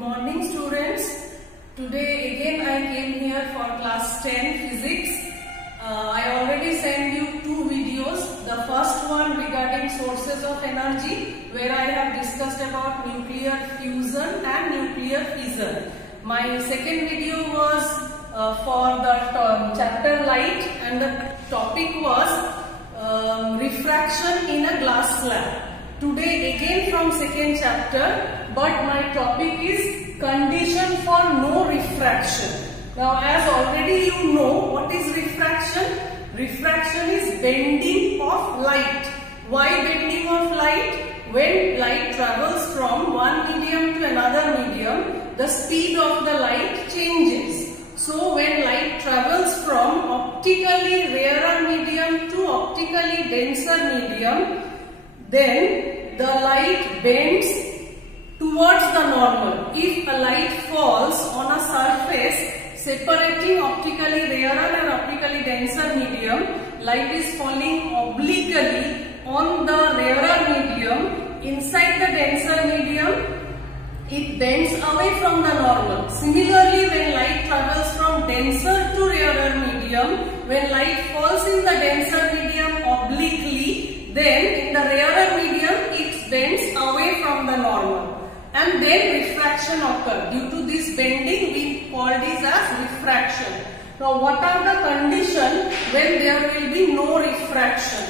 morning, students. Today again I came here for class 10 physics. I already sent you two videos. The first one regarding sources of energy, where I have discussed about nuclear fusion and nuclear fission. My second video was for the chapter light, and the topic was refraction in a glass slab. Today again from second chapter, but my topic is condition for no refraction. Now, as already you know, what is refraction? Refraction is bending of light. Why bending of light? When light travels from one medium to another medium, the speed of the light changes. So when light travels from optically rarer medium to optically denser medium, then the light bends towards the normal. If a light falls on a surface separating optically rarer and optically denser medium, light is falling obliquely on the rarer medium. Inside the denser medium, it bends away from the normal. Similarly, when light travels from denser to rarer medium, when light falls in the denser medium obliquely, then in the rarer medium it bends away from the normal, and then refraction occurs. Due to this bending, we call this as refraction. Now, what are the conditions when there will be no refraction?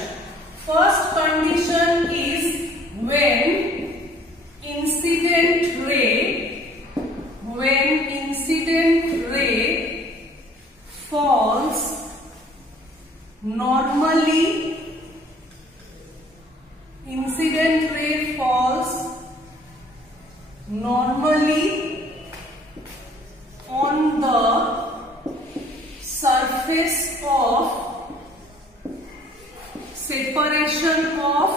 First condition is when incident ray falls normally. Incident ray falls normally on the surface of separation of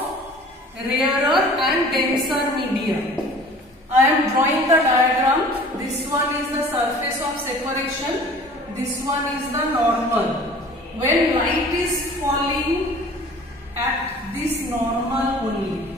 rarer and denser medium. I am drawing the diagram. This one is the surface of separation. This one is the normal. When light is falling at this normal only,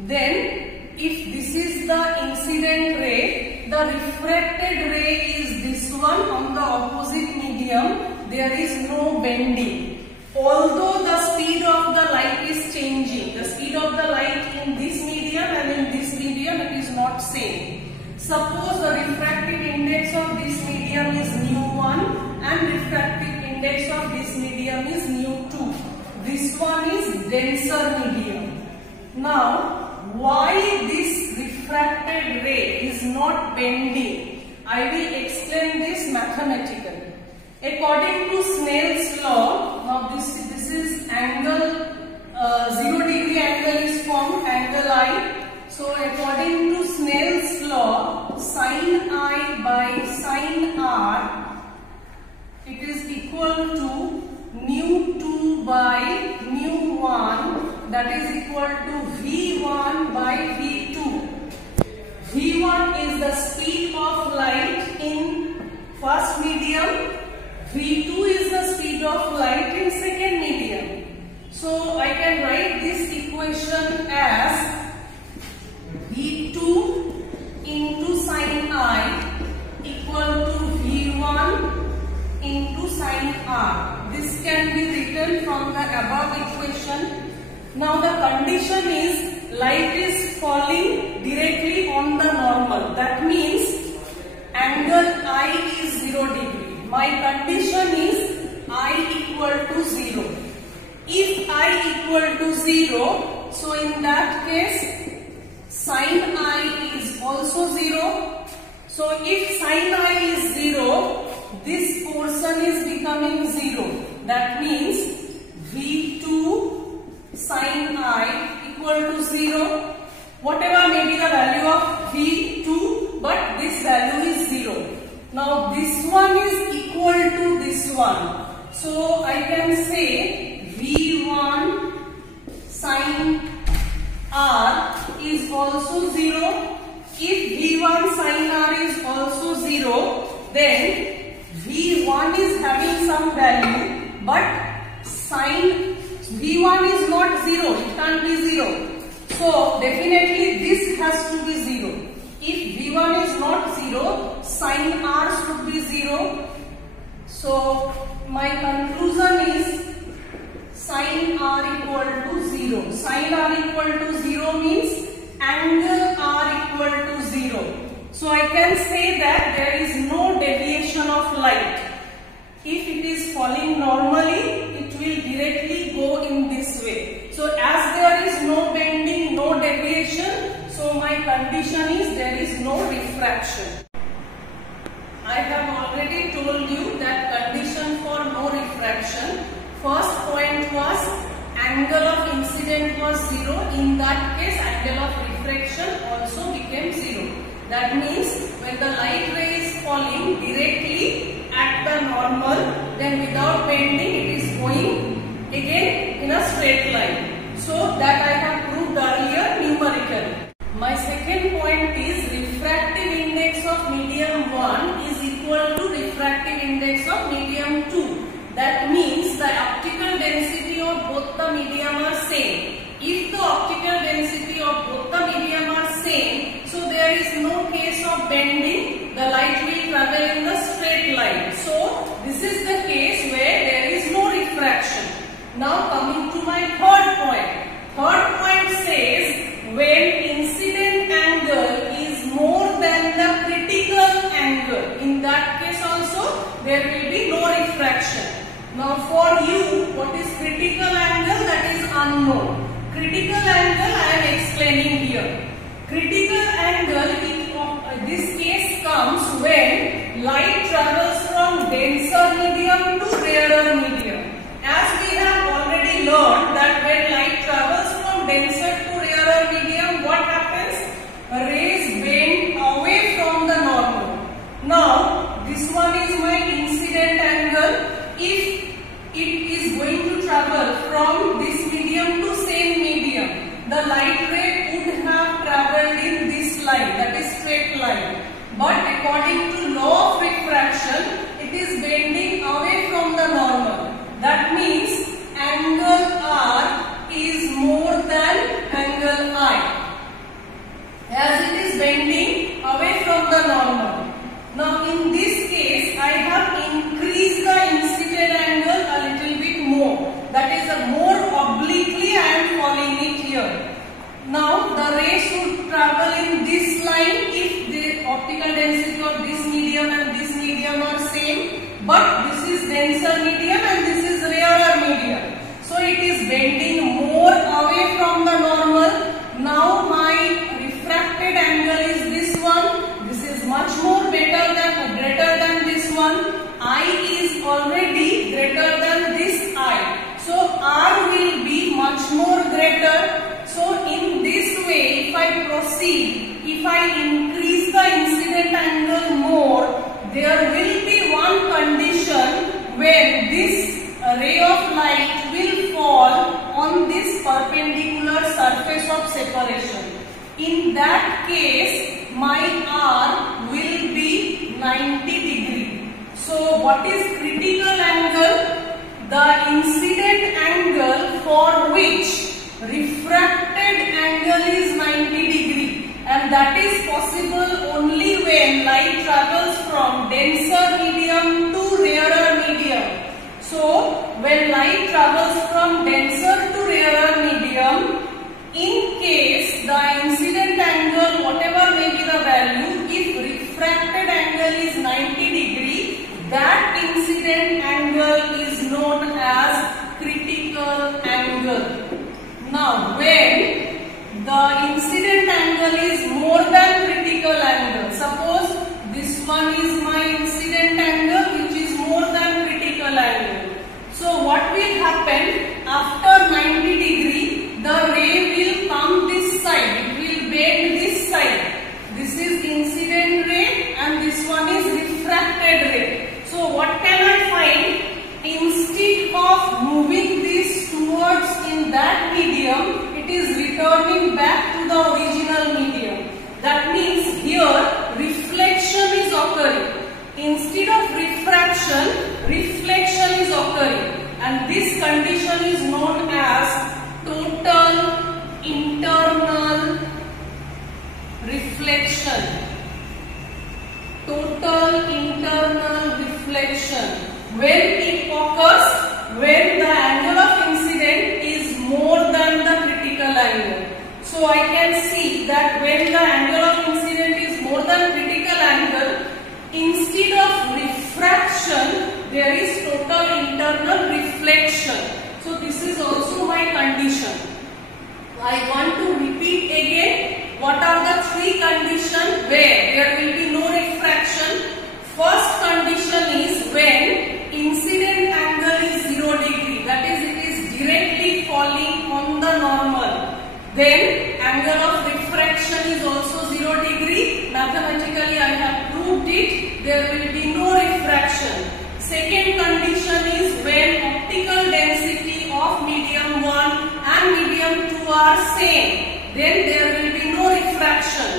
then if this is the incident ray, the refracted ray is this one on the opposite medium. There is no bending. Although the speed of the light is changing, the speed of the light in this medium and in this medium, it is not same. Suppose the refractive index of this medium is nu1 and refractive index of this medium is nu2. This one is denser medium. Now, why this refracted ray is not bending? I will explain this mathematically. According to Snell's law, now this is angle, 0 degree angle is formed, angle I. So according to Snell's law, sin I by sin R, it is equal to nu2 by nu1, that is equal to V1 by V2. V1 is the speed of light in first medium. V2 is the speed of light in second medium. So I can write this equation as V2 into sin I equal to V1 into sin R. This can be written from the above equation. Now the condition is light is falling directly on the normal. That means angle I is 0 degree. My condition is I equal to 0. If I equal to 0, so in that case sin I is also 0. So if sin I is 0, this portion is becoming 0. That means V2 sin I equal to 0. Whatever may be the value of V2, but this value is 0. Now this one is equal to this one. So I can say V1 sin R is also 0. If V1 sin R is also 0, then V1 is having some value, but sin V1 is not 0, it can't be 0. So definitely this has to be 0. If V1 is not 0, sin R should be 0. So my conclusion is sin R equal to 0. Sin R equal to 0 means angle R equal to 0. So I can say that there is no deviation of light. If it is falling normally, it will directly go in this way. So as there is no bending, no deviation, so my condition is there is no refraction. I have already told you that condition for no refraction. First point was angle of incident was 0. In that case, angle of refraction also became 0. That means when the light ray is falling directly at the normal, then without bending it is going again in a straight line. So that I have proved earlier numerically. My second point is refractive index of medium 1 is equal to refractive index of medium 2. That means the optical density of both the medium are same. If the optical density of both the medium are same, so there is no case of bending, the light will travel in the straight line. So this is the case where there is no refraction. Now coming to my third point. Third point says when incident angle is more than the critical angle, in that case also there will be no refraction. Now for you, what is critical angle? That is unknown. Critical angle I am explaining here. Critical angle in this case comes when light travels from denser medium to rarer medium. As we have already learned that when light travels from denser to rarer medium, what happens? Rays bend away from the normal. Now this one is my incident angle. If it is going to travel from this medium to same medium, the light ray would have traveled in this line, that is straight line. But according to law of refraction, it is bending away from the normal. That means angle R is more than angle I, as it is bending away from the normal. Now in this case, I have increased the incident angle a little bit more. That is a more obliquely I am falling it here. Now the ray should travel in this line if the optical density of this medium and this medium are same. But this is denser medium and this is rarer medium. So it is bending more away from the normal. Now my refracted angle is this one. This is much more greater than this one. I is already greater than this I. So R will be much more greater. So in this way, if I proceed, if I increase the incident angle more, there will be one condition when this ray of light will fall on this perpendicular surface of separation. In that case, my R will be 90 degree. So what is critical angle? The incident angle for which refracted angle is 90 degree, and that is possible only when light travels from denser medium to rarer medium. So when light travels from denser to rarer medium, in case the incident angle, whatever may be the value, if refracted angle is 90 degree, that incident angle is known as critical angle. Now when the incident angle is more than critical angle, suppose this one is my incident angle which is more than critical angle. So what will happen? After 90 degree, the ray will come this side, it will bend this side. This is incident ray and this one is refracted ray. So what can I find? Instead of moving this towards in that medium, it is returning back to the original medium. That means here reflection is occurring. Instead of refraction, reflection is occurring. And this condition is known as total internal reflection. when it occurs when the angle of incident is more than the critical angle. So I can see that when the angle of incident is more than critical angle, instead of refraction, there is total internal reflection. So this is also my condition. I want to repeat again what are the three conditions where there will be no refraction. First condition is when incident angle is 0 degree, that is it is directly falling on the normal. Then angle of refraction is also 0 degree. Mathematically I have proved it. There will be no refraction. Second condition is when optical density of medium 1 and medium 2 are same. Then there will be no refraction.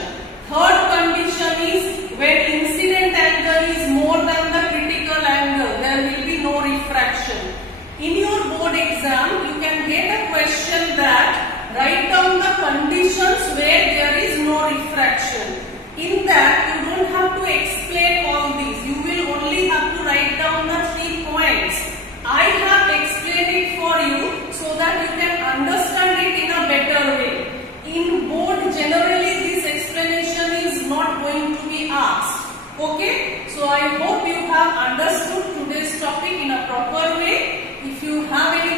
Third condition is when incident angle is more than the critical angle. There will be no refraction. In your board exam, you can get a question that write down the conditions where there is no refraction. In that, you don't have to explain all these. You will only have to write down the 3 points. I have explained it for you so that you can understand it in a better way. In board, generally this explanation is not going to be asked. Okay? So I hope you have understood today's topic in a proper way. If you have any